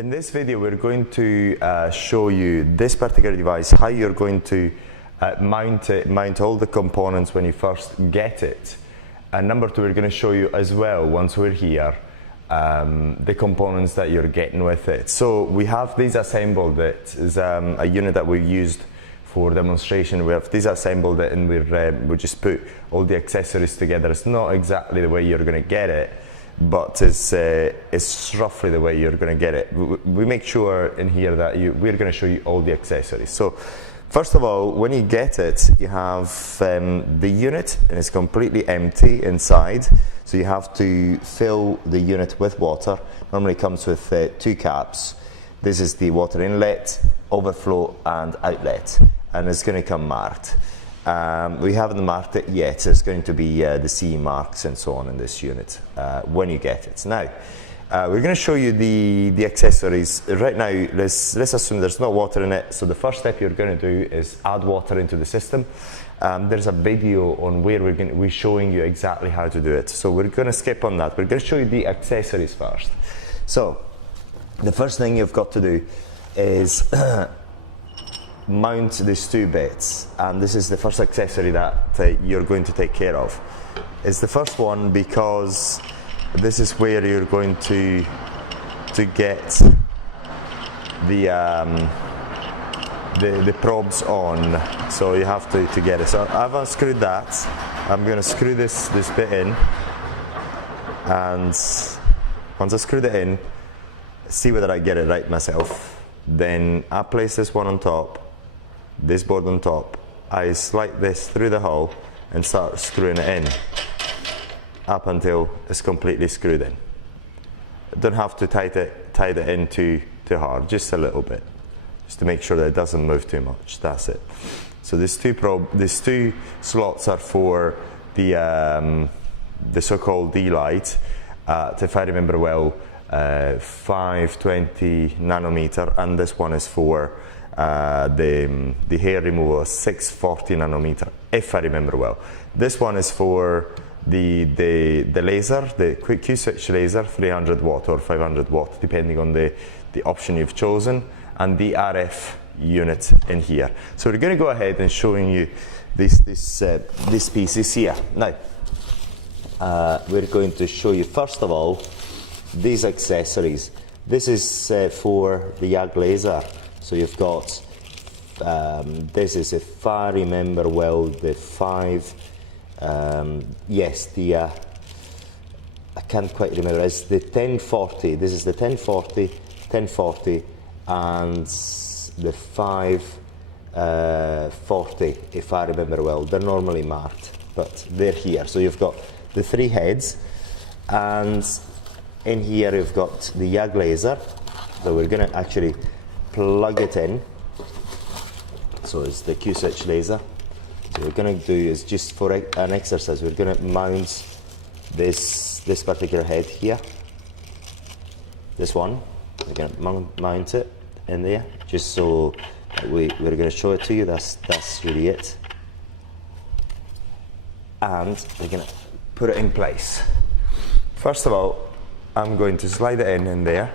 In this video we're going to show you this particular device, how you're going to mount all the components when you first get it. And number two, we're going to show you as well, once we're here, the components that you're getting with it. So we have disassembled it. It's a unit that we used for demonstration. We have disassembled it and we just put all the accessories together. It's not exactly the way you're going to get it, but it's roughly the way you're going to get it. We make sure in here that we're going to show you all the accessories. So first of all, when you get it, you have the unit and it's completely empty inside. So you have to fill the unit with water. Normally it comes with two caps. This is the water inlet, overflow and outlet, and it's going to come marked. We haven't marked it yet. There's going to be the CE marks and so on in this unit when you get it. Now, we're going to show you the accessories. Right now, let's assume there's no water in it. So the first step you're going to do is add water into the system. There's a video on where we're showing you exactly how to do it. So we're going to skip on that. We're going to show you the accessories first. So the first thing you've got to do is mount these two bits, and this is the first accessory that you're going to take care of. It's the first one because this is where you're going to get the probes on, so you have to get it. So I've unscrewed that. I'm going to screw this bit in, and once I screwed it in, see whether I get it right myself. Then I place this one on top, this board on top. I slide this through the hole and start screwing it in up until it's completely screwed in. Don't have to tight it in too hard, just a little bit, just to make sure that it doesn't move too much. That's it. So these two slots are for the so-called Elight, if I remember well, 520 nanometer, and this one is for the hair removal, 640 nanometer, if I remember well. This one is for the laser, the quick Q-switch laser, 300 watt or 500 watt, depending on the option you've chosen, and the RF unit in here. So we're going to go ahead and showing you these pieces here. Now, we're going to show you first of all these accessories. This is for the YAG laser. So you've got, this is, if I remember well, the I can't quite remember, it's the 1040. This is the 1040, and the 540, if I remember well. They're normally marked, but they're here. So you've got the three heads, and in here you've got the YAG laser. So we're going to actually plug it in. So it's the Q-switch laser. So what we're going to do is, just for an exercise, we're going to mount this particular head here. This one, we're going to mount it in there, just so we're going to show it to you. That's really it. And we're going to put it in place. First of all, I'm going to slide it in there.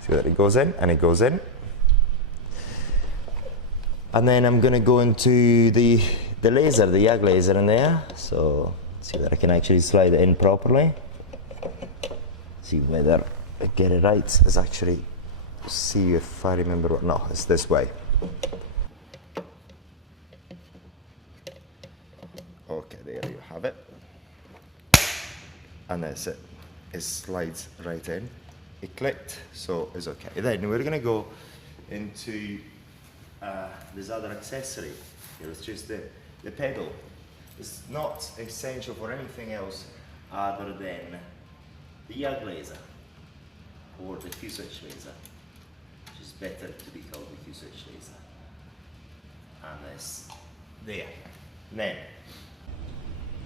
See that it goes in, and it goes in. And then I'm going to go into the laser, the YAG laser in there. So see that I can actually slide it in properly. See whether I get it right. It's actually, see if I remember what, no, it's this way. Okay, there you have it. And that's it. It slides right in. It clicked, so it's okay. Then we're going to go into this other accessory. It's just the pedal. It's not essential for anything else other than the YAG laser or the Q-switch laser, which is better to be called the Q-switch laser. And this there. Then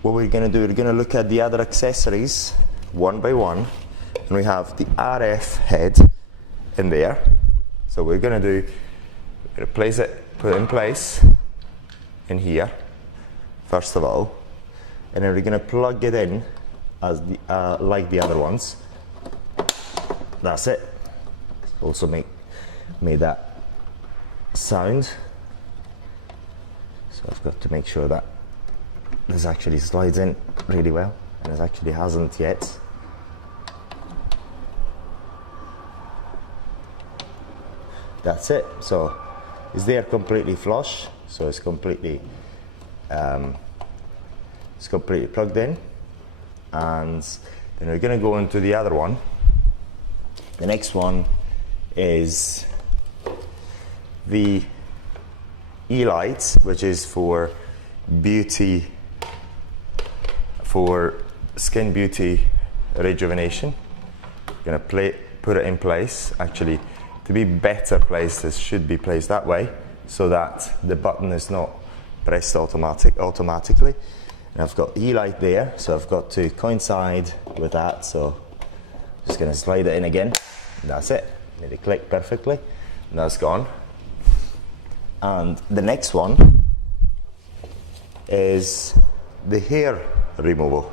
what we're going to do, we're going to look at the other accessories one by one. And we have the RF head in there. So we're going to do, put it in place in here, first of all. And then we're going to plug it in as like the other ones. That's it. also made that sound. So I've got to make sure that this actually slides in really well, and it actually hasn't yet. That's it. So it's there completely flush, so it's completely plugged in. And then we're going to go into the other one. The next one is the Elight, which is for beauty, for skin beauty rejuvenation. Going to put it in place. Actually, to be better placed, this should be placed that way, so that the button is not pressed automatically. And I've got Elight there, so I've got to coincide with that. So just going to slide it in again. And that's it. Made it click perfectly. And that's gone. And the next one is the hair removal.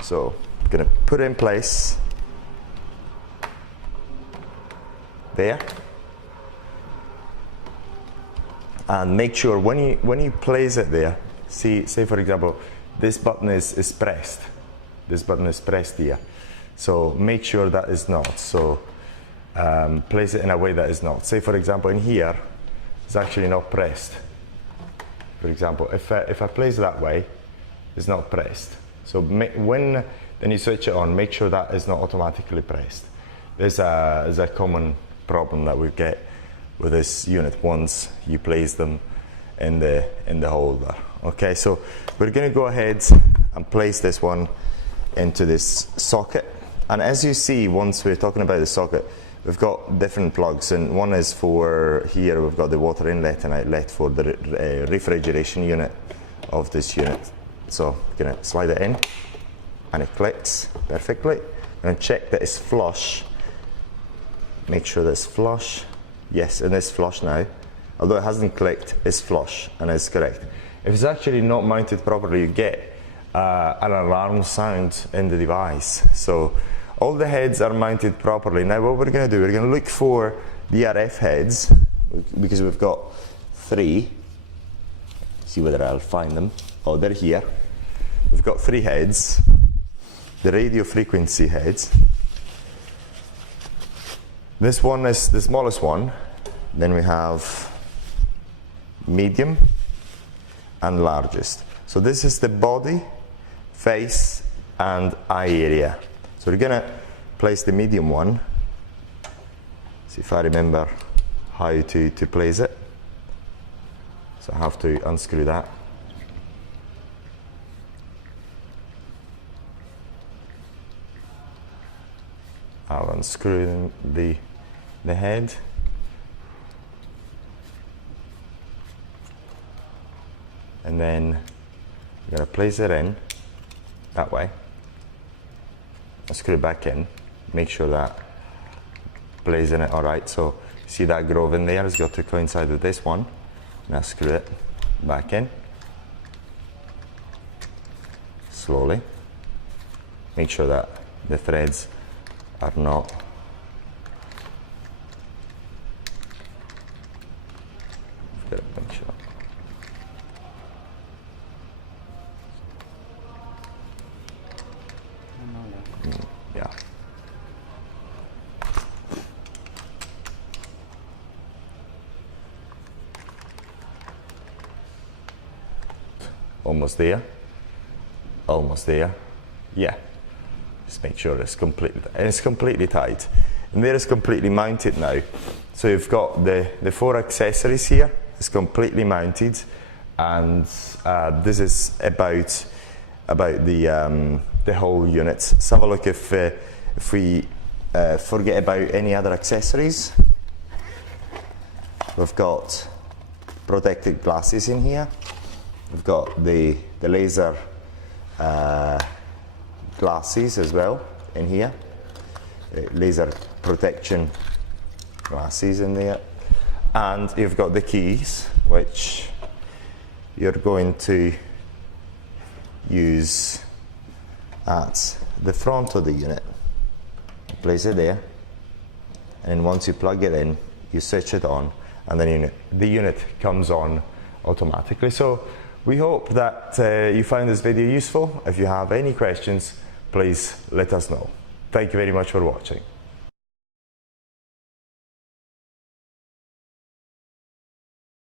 So I'm going to put it in place there, and make sure when you place it there, say for example this button is pressed, this button is pressed here, so make sure that is not, so place it in a way that is not. Say for example in here it's actually not pressed. For example, if I place it that way, it's not pressed. So when then you switch it on, make sure that is not automatically pressed. There's a common problem that we get with this unit once you place them in the holder. Okay, so we're going to go ahead and place this one into this socket. And as you see, once we're talking about the socket, we've got different plugs, and one is for here. We've got the water inlet and outlet for the refrigeration unit of this unit. So I'm going to slide it in, and it clicks perfectly. I'm going to check that it's flush. Make sure that's flush. Yes, and it's flush now. Although it hasn't clicked, it's flush and it's correct. If it's actually not mounted properly, you get an alarm sound in the device. So all the heads are mounted properly. Now what we're going to do, we're going to look for the RF heads, because we've got 3. See whether I'll find them. Oh, they're here. We've got 3 heads. The radio frequency heads. This one is the smallest one. Then we have medium and largest. So this is the body, face and eye area. So we're going to place the medium one. See if I remember how to place it. So I have to unscrew that. I'll unscrew the head. And then I'm going to place it in that way. I'll screw it back in. Make sure that plays in it all right. So see that groove in there has got to coincide with this one. Now screw it back in. Slowly. Make sure that the threads are not make sure. Yeah. Almost there. Almost there. Yeah. Just make sure it's completely tight. And there is completely mounted now. So you've got the 4 accessories here. It's completely mounted, and this is about the whole unit. Let's have a look if we forget about any other accessories. We've got protective glasses in here. We've got the laser glasses as well in here. Laser protection glasses in there. And you've got the keys, which you're going to use at the front of the unit. Place it there. and once you plug it in, you switch it on, and then the unit comes on automatically. So we hope that you found this video useful. If you have any questions, please let us know. Thank you very much for watching.